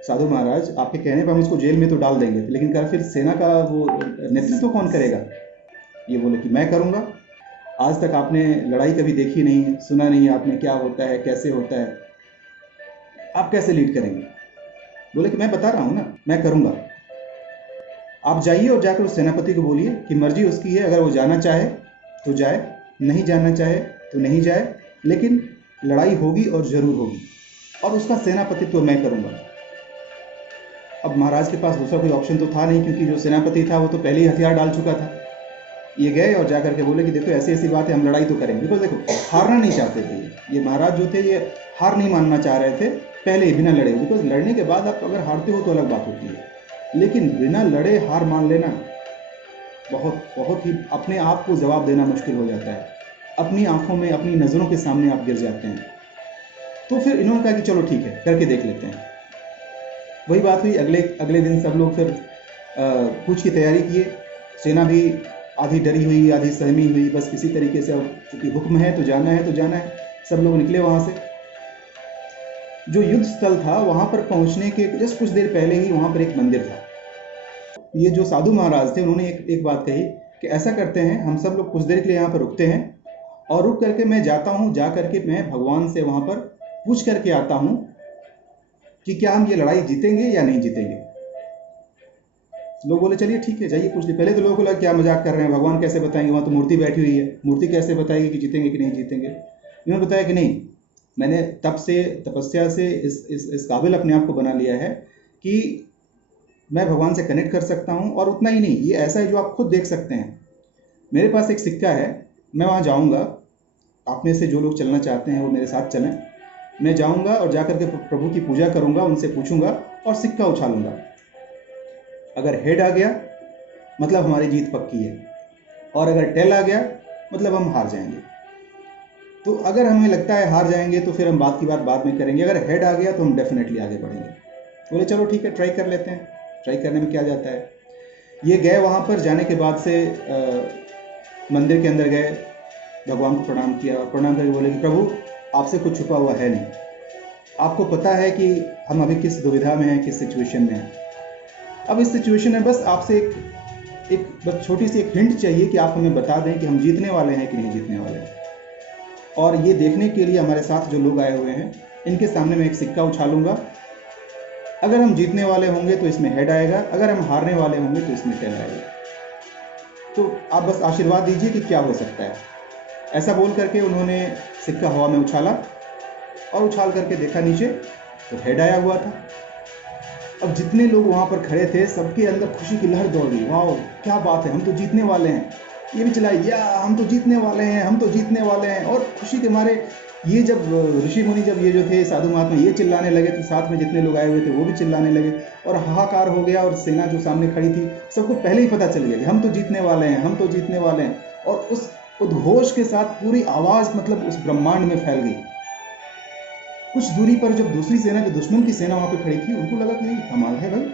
साधु महाराज, आपके कहने पर हम उसको जेल में तो डाल देंगे, लेकिन कल फिर सेना का वो नेतृत्व कौन करेगा? ये बोले कि मैं करूँगा। आज तक आपने लड़ाई कभी देखी नहीं, सुना नहीं आपने क्या होता है, कैसे होता है, आप कैसे लीड करेंगे? बोले कि मैं बता रहा हूँ ना, मैं करूँगा। आप जाइए और जाकर उस सेनापति को बोलिए कि मर्जी उसकी है, अगर वो जाना चाहे तो जाए, नहीं जाना चाहे तो नहीं जाए, लेकिन लड़ाई होगी और ज़रूर होगी, और उसका सेनापतित्व मैं करूँगा। अब महाराज के पास दूसरा कोई ऑप्शन तो था नहीं, क्योंकि जो सेनापति था वो तो पहले ही हथियार डाल चुका था। ये गए और जाकर के बोले कि देखो ऐसी ऐसी बात है, हम लड़ाई तो करेंगे। बिकॉज देखो, हारना नहीं चाहते थे ये महाराज जो थे, ये हार नहीं मानना चाह रहे थे पहले ही, बिना लड़े। बिकॉज लड़ने के बाद आप अगर हारते हो तो अलग बात होती है, लेकिन बिना लड़े हार मान लेना बहुत बहुत ही, अपने आप को जवाब देना मुश्किल हो जाता है। अपनी आंखों में, अपनी नज़रों के सामने आप गिर जाते हैं। तो फिर इन्होंने कहा कि चलो ठीक है, करके देख लेते हैं। वही बात हुई, अगले अगले दिन सब लोग फिर कूच की तैयारी किए। सेना भी आधी डरी हुई, आधी सहमी हुई, बस किसी तरीके से, अब चूँकि हुक्म है तो जाना है तो जाना है। सब लोग निकले वहाँ से। जो युद्ध स्थल था वहाँ पर पहुँचने के जस्ट कुछ देर पहले ही वहाँ पर एक मंदिर था। ये जो साधु महाराज थे उन्होंने एक बात कही कि ऐसा करते हैं, हम सब लोग कुछ देर के लिए यहाँ पर रुकते हैं, और रुक करके मैं जाता हूँ, जा करके मैं भगवान से वहाँ पर पूछ करके आता हूँ कि क्या हम ये लड़ाई जीतेंगे या नहीं जीतेंगे। लोग बोले चलिए ठीक है, जाइए पूछ लीजिए। पहले तो लोगों को लगा क्या मजाक कर रहे हैं, भगवान कैसे बताएंगे, वहाँ तो मूर्ति बैठी हुई है, मूर्ति कैसे बताएगी कि जीतेंगे कि नहीं जीतेंगे। इन्होंने बताया कि नहीं, मैंने तप से, तपस्या से इस काबिल अपने आप को बना लिया है कि मैं भगवान से कनेक्ट कर सकता हूँ। और उतना ही नहीं, ये ऐसा है जो आप खुद देख सकते हैं। मेरे पास एक सिक्का है, मैं वहाँ जाऊँगा, आप में से जो लोग चलना चाहते हैं वो मेरे साथ चलें। मैं जाऊँगा और जा करके प्रभु की पूजा करूँगा, उनसे पूछूँगा और सिक्का उछालूँगा। अगर हेड आ गया मतलब हमारी जीत पक्की है, और अगर टेल आ गया मतलब हम हार जाएंगे। तो अगर हमें लगता है हार जाएंगे तो फिर हम बात की बात बाद में करेंगे, अगर हेड आ गया तो हम डेफिनेटली आगे बढ़ेंगे। बोले चलो ठीक है, ट्राई कर लेते हैं, ट्राई करने में क्या जाता है। ये गए वहाँ पर, जाने के बाद से मंदिर के अंदर गए, भगवान को प्रणाम किया, और प्रणाम करके बोले कि प्रभु आपसे कुछ छुपा हुआ है नहीं, आपको पता है कि हम अभी किस दुविधा में हैं, किस सिचुएशन में हैं। अब इस सिचुएशन में बस आपसे एक बस छोटी सी एक हिंट चाहिए कि आप हमें बता दें कि हम जीतने वाले हैं कि नहीं जीतने वाले हैं। और ये देखने के लिए हमारे साथ जो लोग आए हुए हैं, इनके सामने मैं एक सिक्का उछालूंगा, अगर हम जीतने वाले होंगे तो इसमें हेड आएगा, अगर हम हारने वाले होंगे तो इसमें टेल आएगा। तो आप बस आशीर्वाद दीजिए कि क्या हो सकता है। ऐसा बोल करके उन्होंने सिक्का हवा में उछाला, और उछाल करके देखा नीचे तो हेड आया हुआ था। अब जितने लोग वहाँ पर खड़े थे सबके अंदर खुशी की लहर दौड़ गई, वाह क्या बात है, हम तो जीतने वाले हैं। ये भी चला, या हम तो जीतने वाले हैं, हम तो जीतने वाले हैं। और खुशी के मारे ये जब ऋषि मुनि, जब ये जो थे साधु महात्मा, ये चिल्लाने लगे तो साथ में जितने लोग आए हुए थे वो भी चिल्लाने लगे, और हाहाकार हो गया। और सेना जो सामने खड़ी थी सबको पहले ही पता चल गया कि हम तो जीतने वाले हैं, हम तो जीतने वाले हैं। और उस उद्घोष के साथ पूरी आवाज़ मतलब उस ब्रह्मांड में फैल गई। कुछ दूरी पर जब दूसरी सेना, जो दुश्मन की सेना वहाँ पे खड़ी थी, उनको लगा कि ये कमाल है भाई,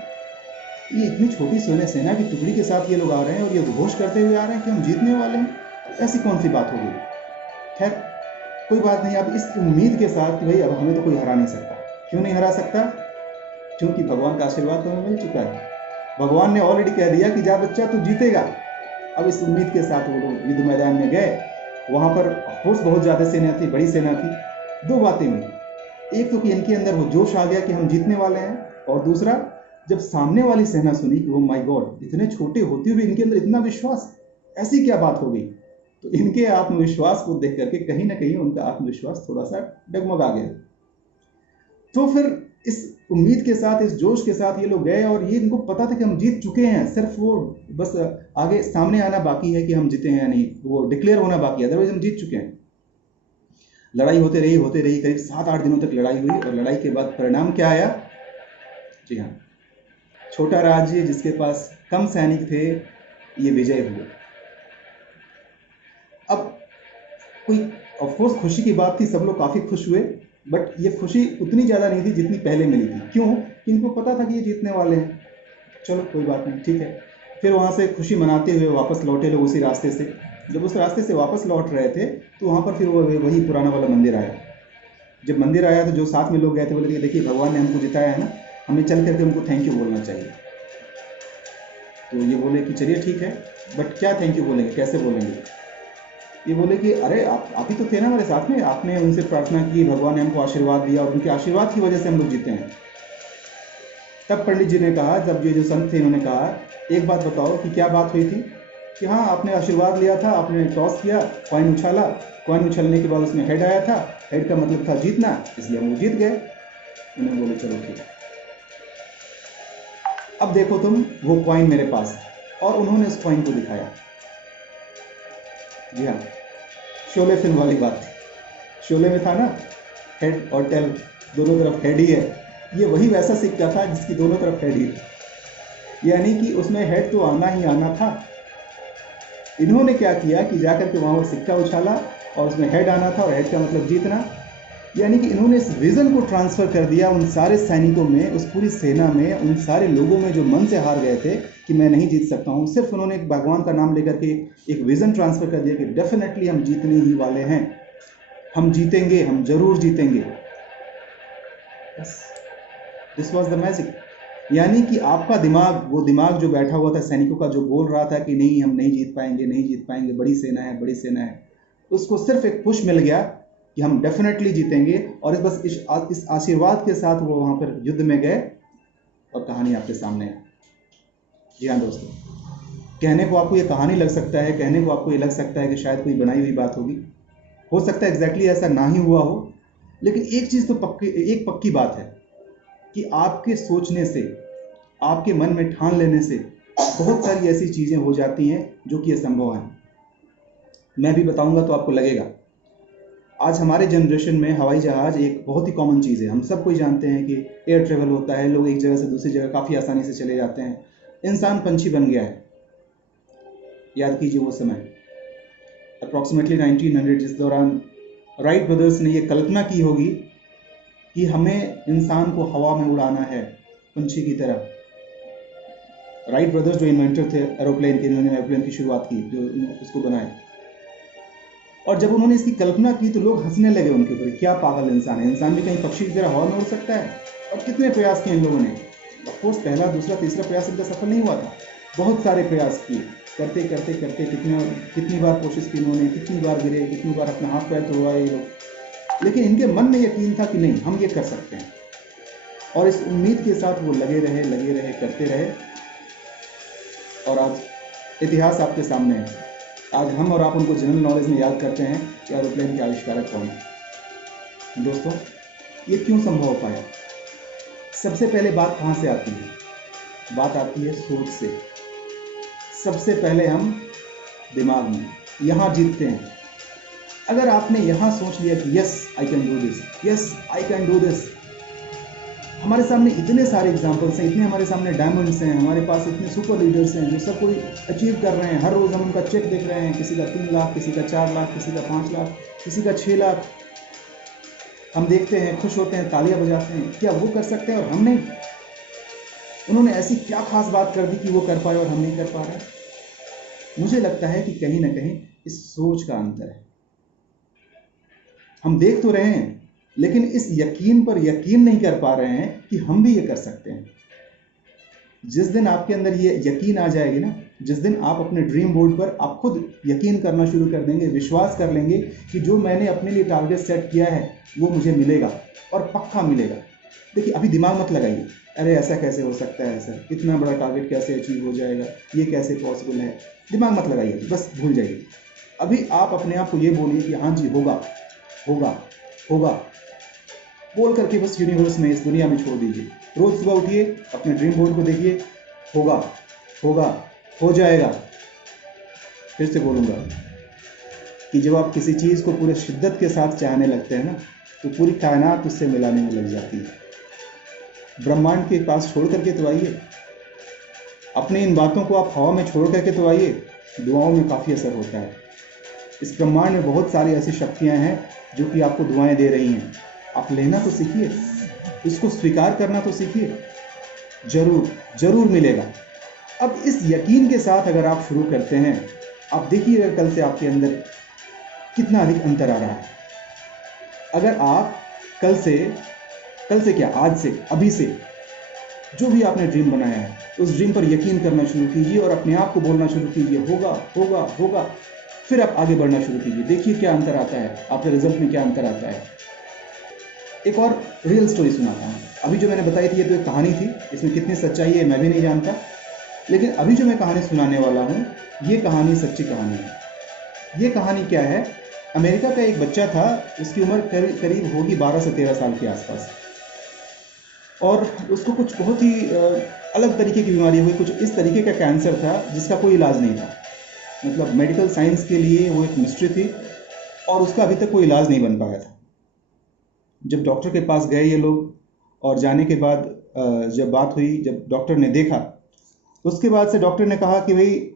ये इतनी छोटी सेना की टुकड़ी के साथ ये लोग आ रहे हैं और ये घोष करते हुए आ रहे हैं कि हम जीतने वाले हैं, ऐसी कौन सी बात हो गई। खैर कोई बात नहीं, अब इस उम्मीद के साथ कि भाई अब हमें तो कोई हरा नहीं सकता। क्यों नहीं हरा सकता? क्योंकि भगवान का आशीर्वाद तो हमें मिल चुका है। भगवान ने ऑलरेडी कह दिया कि जा बच्चा तू जीतेगा। अब इस उम्मीद के साथ वो लोग युद्ध मैदान में गए। वहाँ पर फोर्स बहुत ज़्यादा सेना थी, बड़ी सेना थी। दो बातें हुई, एक तो कि इनके अंदर वो जोश आ गया कि हम जीतने वाले हैं, और दूसरा जब सामने वाली सेना सुनी कि ओ माय गॉड, इतने छोटे होते हुए इनके अंदर इतना विश्वास, ऐसी क्या बात हो गई। तो इनके आत्मविश्वास को देख करके कहीं ना कहीं उनका आत्मविश्वास थोड़ा सा डगमगा गया। तो फिर इस उम्मीद के साथ, इस जोश के साथ ये लोग गए, और ये इनको पता था कि हम जीत चुके हैं, सिर्फ वो बस आगे सामने आना बाकी है कि हम जीते हैं या नहीं, वो डिक्लेयर होना बाकी है, अदरवाइज हम जीत चुके हैं। लड़ाई होते रही, करीब 7-8 दिनों तक लड़ाई हुई, और लड़ाई के बाद परिणाम क्या आया? जी हाँ, छोटा राज्य जिसके पास कम सैनिक थे, ये विजय हुए। अब कोई ऑफकोर्स खुशी की बात थी, सब लोग काफ़ी खुश हुए, बट ये खुशी उतनी ज़्यादा नहीं थी जितनी पहले मिली थी। क्यों? कि इनको पता था कि ये जीतने वाले हैं। चलो कोई बात नहीं, ठीक है। फिर वहाँ से खुशी मनाते हुए वापस लौटे लोग उसी रास्ते से। जब उस रास्ते से वापस लौट रहे थे तो वहाँ पर फिर वही पुराना वाला मंदिर आया। जब मंदिर आया तो जो साथ में लोग गए थे बोले कि देखिए भगवान ने हमको जिताया है ना, हमें चल करके उनको थैंक यू बोलना चाहिए। तो ये बोले कि चलिए ठीक है, बट क्या थैंक यू बोलेंगे, कैसे बोलेंगे? ये बोले कि अरे आप ही तो थे ना हमारे साथ में, आपने उनसे प्रार्थना की, भगवान ने हमको आशीर्वाद दिया और उनके आशीर्वाद की वजह से हम लोग जीते हैं। तब पंडित जी ने कहा, जब ये जो संत थे इन्होंने कहा, एक बात बताओ कि क्या बात हुई थी? कि हाँ, आपने आशीर्वाद लिया था, आपने टॉस किया, कॉइन उछाला, कॉइन उछलने के बाद उसमें हेड आया था, हेड का मतलब था जीतना, इसलिए हम लोग जीत गए। उन्होंने बोले चलो ठीक है, अब देखो तुम वो कॉइन मेरे पास। और उन्होंने उस कॉइन को दिखाया। जी हाँ, शोले फिल्म वाली बात थी। शोले में था ना, हेड और टेल दोनों तरफ हेड ही है। ये वही वैसा सिक्का था जिसकी दोनों तरफ हेड ही था, यानी कि उसमें हेड तो आना ही आना था। इन्होंने क्या किया कि जाकर के वहाँ वो सिक्का उछाला और उसमें हेड आना था, और हेड का मतलब जीतना। यानी कि इन्होंने इस विज़न को ट्रांसफ़र कर दिया उन सारे सैनिकों में, उस पूरी सेना में, उन सारे लोगों में जो मन से हार गए थे कि मैं नहीं जीत सकता हूँ। सिर्फ उन्होंने भगवान का नाम लेकर के एक विज़न ट्रांसफ़र कर दिया कि डेफिनेटली हम जीतने ही वाले हैं, हम जीतेंगे, हम ज़रूर जीतेंगे। बस, दिस वॉज द मैजिक। यानी कि आपका दिमाग, वो दिमाग जो बैठा हुआ था सैनिकों का, जो बोल रहा था कि नहीं हम नहीं जीत पाएंगे, नहीं जीत पाएंगे, बड़ी सेना है, बड़ी सेना है, उसको सिर्फ एक पुश मिल गया कि हम डेफिनेटली जीतेंगे। और बस इस आशीर्वाद के साथ वो वहाँ पर युद्ध में गए और कहानी आपके सामने है। जी हाँ दोस्तों, कहने को आपको ये कहानी लग सकता है, कहने को आपको ये लग सकता है कि शायद कोई बनाई हुई बात होगी, हो सकता है एग्जैक्टली ऐसा ना ही हुआ हो, लेकिन एक चीज़ तो पक्की बात है कि आपके सोचने से, आपके मन में ठान लेने से बहुत सारी ऐसी चीज़ें हो जाती हैं जो कि असंभव हैं। मैं भी बताऊंगा तो आपको लगेगा। आज हमारे जनरेशन में हवाई जहाज़ एक बहुत ही कॉमन चीज़ है। हम सब कोई जानते हैं कि एयर ट्रेवल होता है, लोग एक जगह से दूसरी जगह काफ़ी आसानी से चले जाते हैं। इंसान पंछी बन गया है। याद कीजिए वो समय अप्रॉक्सीमेटली 1900, जिस दौरान राइट ब्रदर्स ने ये कल्पना की होगी कि हमें इंसान को हवा में उड़ाना है पंछी की तरह। राइट ब्रदर्स जो इन्वेंटर थे एरोप्लेन के, इन्होंने एरोप्लेन की शुरुआत की, जो उसको बनाए। और जब उन्होंने इसकी कल्पना की तो लोग हंसने लगे उनके ऊपर, क्या पागल इंसान है, इंसान भी कहीं पक्षी की तरह हवा में उड़ सकता है। और कितने प्रयास किए इन लोगों ने। ऑफकोर्स पहला, दूसरा, तीसरा प्रयास इनका सफल नहीं हुआ था। बहुत सारे प्रयास किए, करते करते करते कितनी बार कोशिश की इन्होंने, कितनी बार गिरे, कितनी बार अपना हाथ पैर तोड़वाए ये लोग, लेकिन इनके मन में यकीन था कि नहीं, हम ये कर सकते हैं। और इस उम्मीद के साथ वो लगे रहे, करते रहे। और आज इतिहास आपके सामने है। आज हम और आप उनको जनरल नॉलेज में याद करते हैं कि एरोप्लेन के आविष्कारक कौन है। दोस्तों, ये क्यों संभव हो पाया? सबसे पहले बात कहाँ से आती है? बात आती है सोच से। सबसे पहले हम दिमाग में यहाँ जीतते हैं। अगर आपने यहाँ सोच लिया कि yes I can do this, yes I can do this. हमारे सामने इतने सारे एग्जाम्पल्स हैं, इतने हमारे सामने डायमंड्स हैं, हमारे पास इतने सुपर लीडर्स हैं जो सब कोई अचीव कर रहे हैं। हर रोज़ हम उनका चेक देख रहे हैं, किसी का 3 लाख, किसी का 4 लाख, किसी का 5 लाख, किसी का 6 लाख। हम देखते हैं, खुश होते हैं, तालियां बजाते हैं। क्या वो कर सकते हैं और हम नहीं? उन्होंने ऐसी क्या खास बात कर दी कि वो कर पाए और हम नहीं कर पा रहे? मुझे लगता है कि कहीं ना कहीं इस सोच का अंतर है। हम देख तो रहे हैं, लेकिन इस यकीन पर यकीन नहीं कर पा रहे हैं कि हम भी ये कर सकते हैं। जिस दिन आपके अंदर ये यकीन आ जाएगी ना, जिस दिन आप अपने ड्रीम बोर्ड पर आप खुद यकीन करना शुरू कर देंगे, विश्वास कर लेंगे कि जो मैंने अपने लिए टारगेट सेट किया है वो मुझे मिलेगा और पक्का मिलेगा। देखिए, अभी दिमाग मत लगाइए, अरे ऐसा कैसे हो सकता है, ऐसा इतना बड़ा टारगेट कैसे अचीव हो जाएगा, ये कैसे पॉसिबल है। दिमाग मत लगाइए, बस भूल जाइए। अभी आप अपने आप को ये बोलिए कि हाँ जी, होगा होगा होगा, बोल करके बस यूनिवर्स में, इस दुनिया में छोड़ दीजिए। रोज सुबह उठिए, अपने ड्रीम बोर्ड को देखिए, होगा होगा, हो जाएगा। फिर से बोलूँगा कि जब आप किसी चीज़ को पूरे शिद्दत के साथ चाहने लगते हैं ना, तो पूरी कायनात उससे मिलाने में लग जाती है। ब्रह्मांड के पास छोड़ करके तो आइए, अपनी इन बातों को आप हवा में छोड़ करके तो आइए, दुआओं में काफ़ी असर होता है। इस ब्रह्मांड में बहुत सारी ऐसी शक्तियाँ हैं जो कि आपको दुआएं दे रही हैं। आप लेना तो सीखिए, इसको स्वीकार करना तो सीखिए, जरूर जरूर मिलेगा। अब इस यकीन के साथ अगर आप शुरू करते हैं, आप देखिए अगर कल से आपके अंदर कितना अधिक अंतर आ रहा है। अगर आप कल से क्या, आज से, अभी से जो भी आपने ड्रीम बनाया है उस ड्रीम पर यकीन करना शुरू कीजिए और अपने आप को बोलना शुरू कीजिए, होगा होगा होगा। फिर आप आगे बढ़ना शुरू कीजिए, देखिए क्या अंतर आता है, आपके रिजल्ट में क्या अंतर आता है। एक और रियल स्टोरी सुनाता हूँ। अभी जो मैंने बताई थी ये तो एक कहानी थी, इसमें कितनी सच्चाई है मैं भी नहीं जानता, लेकिन अभी जो मैं कहानी सुनाने वाला हूँ ये कहानी सच्ची कहानी है। ये कहानी क्या है, अमेरिका का एक बच्चा था, उसकी उम्र करीब होगी 12 से 13 साल के आसपास, और उसको कुछ बहुत ही अलग तरीके की बीमारी हुई, कुछ इस तरीके का कैंसर था जिसका कोई इलाज नहीं था। मतलब मेडिकल साइंस के लिए वो एक मिस्ट्री थी और उसका अभी तक कोई इलाज नहीं बन पाया था। जब डॉक्टर के पास गए ये लोग और जाने के बाद जब बात हुई, जब डॉक्टर ने देखा, उसके बाद से डॉक्टर ने कहा कि भाई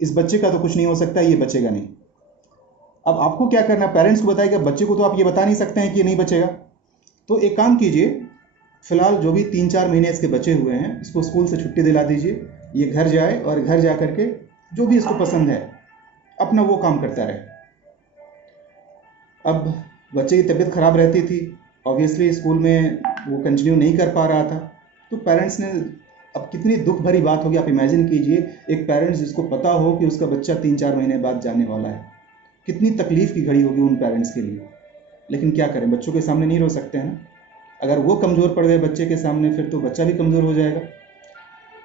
इस बच्चे का तो कुछ नहीं हो सकता, ये बचेगा नहीं। अब आपको क्या करना, पेरेंट्स को बताइएगा, बच्चे को तो आप ये बता नहीं सकते हैं कि ये नहीं बचेगा। तो एक काम कीजिए, फिलहाल जो भी 3-4 महीने इसके बचे हुए हैं इसको स्कूल से छुट्टी दिला दीजिए, ये घर जाए और घर जा करके जो भी इसको पसंद है अपना वो काम करता रहे। अब बच्चे की तबीयत ख़राब रहती थी, ऑब्वियसली स्कूल में वो कंटिन्यू नहीं कर पा रहा था, तो पेरेंट्स ने, अब कितनी दुख भरी बात होगी आप इमेजिन कीजिए, एक पेरेंट्स जिसको पता हो कि उसका बच्चा 3-4 महीने बाद जाने वाला है, कितनी तकलीफ़ की घड़ी होगी उन पेरेंट्स के लिए। लेकिन क्या करें, बच्चों के सामने नहीं रो सकते हैं ना, अगर वो कमज़ोर पड़ गए बच्चे के सामने फिर तो बच्चा भी कमज़ोर हो जाएगा।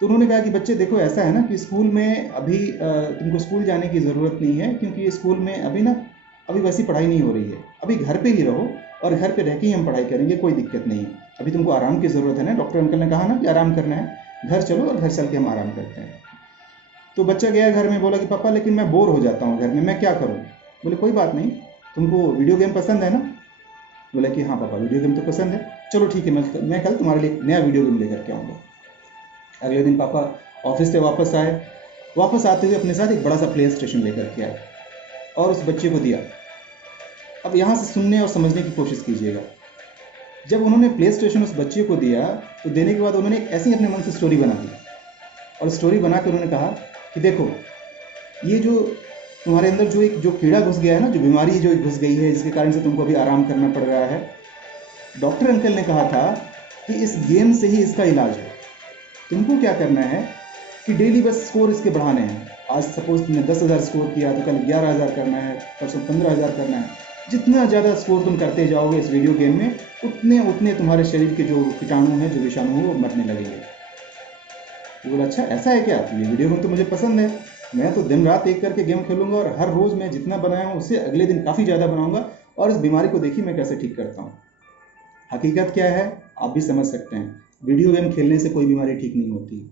तो उन्होंने कहा कि बच्चे देखो ऐसा है ना कि स्कूल में अभी तुमको स्कूल जाने की ज़रूरत नहीं है, क्योंकि स्कूल में अभी वैसी पढ़ाई नहीं हो रही है, अभी घर पे ही रहो और घर पे रह के ही हम पढ़ाई करेंगे, कोई दिक्कत नहीं है, अभी तुमको आराम की ज़रूरत है ना, डॉक्टर अंकल ने कहा ना कि आराम करना है, घर चलो और घर चल के हम आराम करते हैं। तो बच्चा गया घर में, बोला कि पापा लेकिन मैं बोर हो जाता हूँ घर में, मैं क्या करूँ। बोले कोई बात नहीं, तुमको वीडियो गेम पसंद है ना। बोला कि हाँ पापा वीडियो गेम तो पसंद है, चलो ठीक है, मैं कल तुम्हारे लिए नया वीडियो गेम लेकर के आऊँगा। अगले दिन पापा ऑफिस से वापस आए, वापस आते हुए अपने साथ एक बड़ा सा प्ले स्टेशन लेकर के आए और उस बच्चे को दिया। अब यहाँ से सुनने और समझने की कोशिश कीजिएगा। जब उन्होंने प्ले स्टेशन उस बच्चे को दिया तो देने के बाद उन्होंने एक ऐसी अपने मन से स्टोरी बना दी, और स्टोरी बना कर उन्होंने कहा कि देखो ये जो तुम्हारे अंदर जो कीड़ा घुस गया है ना, जो बीमारी जो घुस गई है जिसके कारण से तुमको अभी आराम करना पड़ रहा है, डॉक्टर अंकल ने कहा था कि इस गेम से ही इसका इलाज है। तुमको क्या करना है कि डेली बस स्कोर इसके बढ़ाने हैं। आज सपोज तुमने 10,000 स्कोर किया तो कल 11,000 करना है, परसों 15,000 करना है। जितना ज़्यादा स्कोर तुम करते जाओगे इस वीडियो गेम में, उतने उतने तुम्हारे शरीर के जो कीटाणु हैं, जो विषाणु हैं, वो मरने लगेंगे। वो बोला अच्छा ऐसा है क्या, ये वीडियो गेम तो मुझे पसंद है, मैं तो दिन रात एक करके गेम खेलूंगा और हर रोज़ मैं जितना बनाया हूँ उससे अगले दिन काफ़ी ज़्यादा बनाऊंगा और इस बीमारी को देखिए मैं कैसे ठीक करता हूँ। हकीकत क्या है आप भी समझ सकते हैं, वीडियो गेम खेलने से कोई बीमारी ठीक नहीं होती।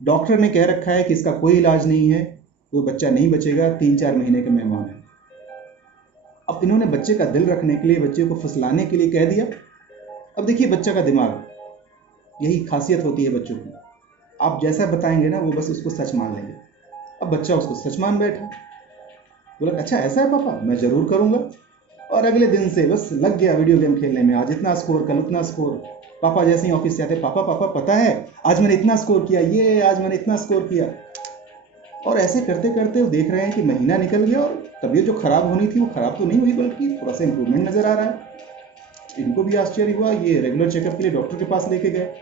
डॉक्टर ने कह रखा है कि इसका कोई इलाज नहीं है, वो बच्चा नहीं बचेगा, 3-4 महीने का मेहमान है। अब इन्होंने बच्चे का दिल रखने के लिए, बच्चे को फुसलाने के लिए कह दिया। अब देखिए बच्चा का दिमाग, यही खासियत होती है बच्चों की, आप जैसा बताएंगे ना वो बस उसको सच मान लेंगे। अब बच्चा उसको सच मान बैठा, बोला अच्छा ऐसा है पापा, मैं ज़रूर करूँगा। और अगले दिन से बस लग गया वीडियो गेम खेलने में, आज इतना स्कोर कल उतना स्कोर। पापा जैसे ही ऑफिस से आते, पापा पापा पता है आज मैंने इतना स्कोर किया, ये आज मैंने इतना स्कोर किया। और ऐसे करते करते वो देख रहे हैं कि महीना निकल गया और तबीयत जो खराब होनी थी वो खराब तो नहीं हुई, बल्कि थोड़ा सा इंप्रूवमेंट नज़र आ रहा है। इनको भी आश्चर्य हुआ, ये रेगुलर चेकअप के लिए डॉक्टर के पास लेके गए।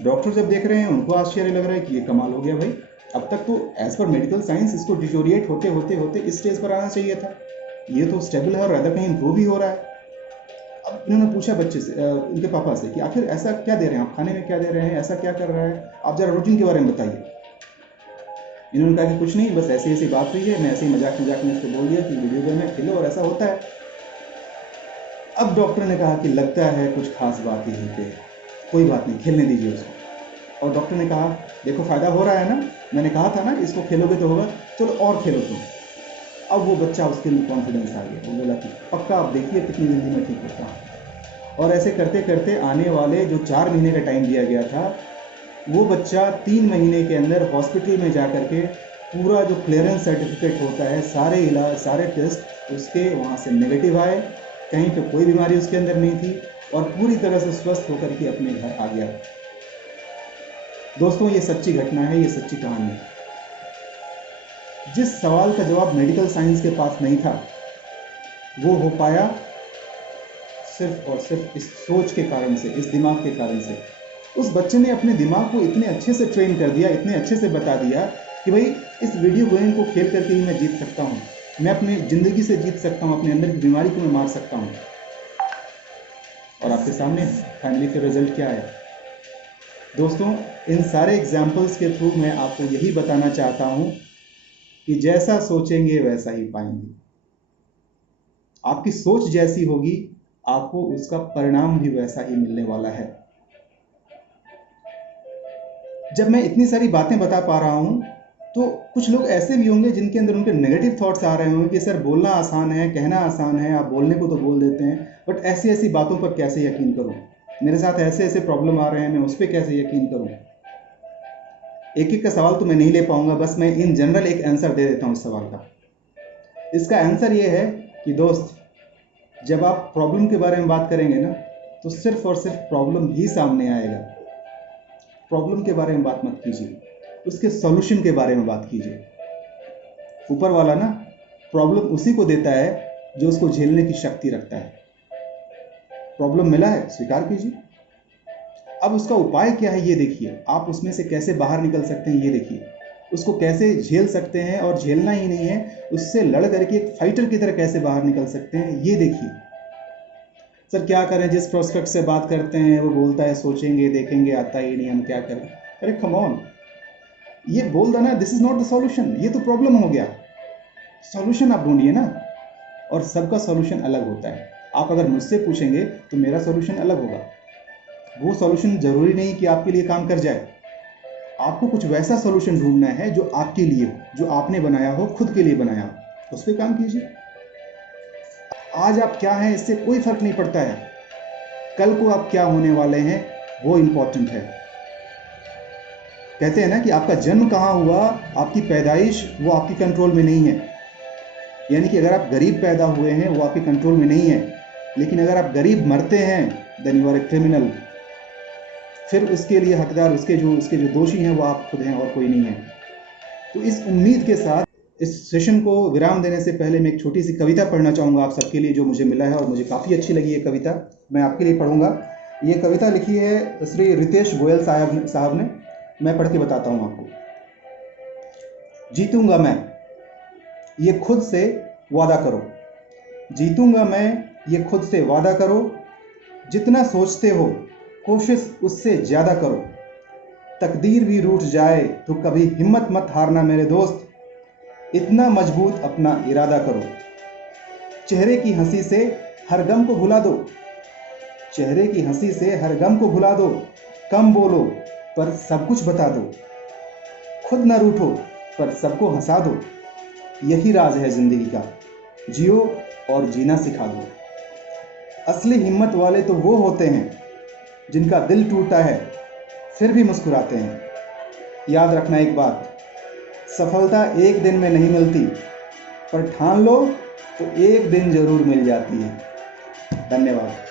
डॉक्टर जब देख रहे हैं उनको आश्चर्य लग रहा है कि ये कमाल हो गया भाई, अब तक तो एज पर मेडिकल साइंस इसको डिटोरिएट होते होते होते इस स्टेज पर आना चाहिए था, ये तो स्टेबल है और ज़्यादा कहीं इम्प्रूव ही हो रहा है। अब इन्होंने पूछा बच्चे से, उनके पापा से कि आखिर ऐसा क्या दे रहे हैं आप, खाने में क्या दे रहे हैं, ऐसा क्या कर रहा है, आप ज़रा रूटीन के बारे में बताइए। इन्होंने कहा कि कुछ नहीं, बस ऐसी ऐसी बात हुई है, मैं ऐसे ही मजाक मजाक में इसको बोल दिया कि वीडियो गेम में खेलो और ऐसा होता है। अब डॉक्टर ने कहा कि लगता है कुछ खास बात यहीं पे, कोई बात नहीं खेलने दीजिए उसको। और डॉक्टर ने कहा देखो फ़ायदा हो रहा है ना, मैंने कहा था ना इसको खेलोगे तो होगा, चलो और खेलो तुम। अब वो बच्चा, उसके अंदर कॉन्फिडेंस आ गया, वो बोला कि पक्का आप देखिए कितनी जल्दी मैं ठीक होता हूँ। और ऐसे करते करते आने वाले जो 4 महीने का टाइम दिया गया था, वो बच्चा 3 महीने के अंदर हॉस्पिटल में जा कर के पूरा जो क्लियरेंस सर्टिफिकेट होता है, सारे इलाज सारे टेस्ट उसके वहाँ से नेगेटिव आए, कहीं पे कोई बीमारी उसके अंदर नहीं थी और पूरी तरह से स्वस्थ होकर के अपने घर आ गया। दोस्तों ये सच्ची घटना है, ये सच्ची कहानी है। जिस सवाल का जवाब मेडिकल साइंस के पास नहीं था वो हो पाया सिर्फ और सिर्फ इस सोच के कारण से, इस दिमाग के कारण से उस बच्चे ने अपने दिमाग को इतने अच्छे से ट्रेन कर दिया, इतने अच्छे से बता दिया कि भाई इस वीडियो गेम को खेल करके ही मैं जीत सकता हूँ, मैं अपनी ज़िंदगी से जीत सकता हूँ, अपने अंदर की बीमारी को मैं मार सकता हूँ। और आपके सामने फाइनली फिर रिजल्ट क्या है दोस्तों। इन सारे एग्जाम्पल्स के थ्रू मैं आपको यही बताना चाहता हूँ कि जैसा सोचेंगे वैसा ही पाएंगे। आपकी सोच जैसी होगी, आपको उसका परिणाम भी वैसा ही मिलने वाला है। जब मैं इतनी सारी बातें बता पा रहा हूँ तो कुछ लोग ऐसे भी होंगे जिनके अंदर उनके नेगेटिव थॉट्स आ रहे होंगे कि सर बोलना आसान है, कहना आसान है, आप बोलने को तो बोल देते हैं, बट ऐसी ऐसी बातों पर कैसे यकीन करूँ, मेरे साथ ऐसे ऐसे प्रॉब्लम आ रहे हैं, मैं उस पर कैसे यकीन करूँ। एक एक का सवाल तो मैं नहीं ले पाऊंगा, बस मैं इन जनरल एक आंसर दे देता हूँ इस सवाल का। इसका आंसर ये है कि दोस्त, जब आप प्रॉब्लम के बारे में बात करेंगे ना तो सिर्फ और सिर्फ प्रॉब्लम ही सामने आएगा। प्रॉब्लम के बारे में बात मत कीजिए, उसके सॉल्यूशन के बारे में बात कीजिए। ऊपर वाला ना प्रॉब्लम उसी को देता है जो उसको झेलने की शक्ति रखता है। प्रॉब्लम मिला है, स्वीकार कीजिए। अब उसका उपाय क्या है ये देखिए, आप उसमें से कैसे बाहर निकल सकते हैं ये देखिए, उसको कैसे झेल सकते हैं, और झेलना ही नहीं है, उससे लड़ करके एक फाइटर की तरह कैसे बाहर निकल सकते हैं ये देखिए। सर क्या करें, जिस प्रोस्पेक्ट से बात करते हैं वो बोलता है सोचेंगे देखेंगे, आता ही नहीं, हम क्या करें। अरे कम ऑन, ये बोल देना this is not the solution, ये तो प्रॉब्लम हो गया। सॉल्यूशन आप ढूंढिए ना, और सबका सॉल्यूशन अलग होता है। आप अगर मुझसे पूछेंगे तो मेरा सॉल्यूशन अलग होगा। वो सॉल्यूशन जरूरी नहीं कि आपके लिए काम कर जाए। आपको कुछ वैसा सॉल्यूशन ढूंढना है जो आपके लिए हो, जो आपने बनाया हो, खुद के लिए बनाया हो, उस पर काम कीजिए। आज आप क्या हैं इससे कोई फर्क नहीं पड़ता है, कल को आप क्या होने वाले हैं वो इंपॉर्टेंट है। कहते हैं ना कि आपका जन्म कहाँ हुआ, आपकी पैदाइश वो आपकी कंट्रोल में नहीं है। यानी कि अगर आप गरीब पैदा हुए हैं वो आपके कंट्रोल में नहीं है, लेकिन अगर आप गरीब मरते हैं then you are a criminal. फिर उसके लिए हकदार उसके जो दोषी हैं वो आप खुद हैं और कोई नहीं है। तो इस उम्मीद के साथ इस सेशन को विराम देने से पहले मैं एक छोटी सी कविता पढ़ना चाहूँगा आप सबके लिए, जो मुझे मिला है और मुझे काफ़ी अच्छी लगी ये कविता, मैं आपके लिए पढ़ूंगा। ये कविता लिखी है श्री रितेश गोयल साहब ने। मैं पढ़ के बताता हूँ आपको। जीतूंगा मैं, ये खुद से वादा करो। जीतूंगा मैं, ये खुद से वादा करो। जितना सोचते हो कोशिश उससे ज़्यादा करो। तकदीर भी रूठ जाए तो कभी हिम्मत मत हारना मेरे दोस्त। इतना मजबूत अपना इरादा करो। चेहरे की हंसी से हर गम को भुला दो। चेहरे की हंसी से हर गम को भुला दो। कम बोलो पर सब कुछ बता दो। खुद न रूठो पर सबको हंसा दो। यही राज है जिंदगी का, जियो और जीना सिखा दो। असली हिम्मत वाले तो वो होते हैं जिनका दिल टूटा है फिर भी मुस्कुराते हैं। याद रखना एक बात, सफलता एक दिन में नहीं मिलती, पर ठान लो तो एक दिन जरूर मिल जाती है। धन्यवाद।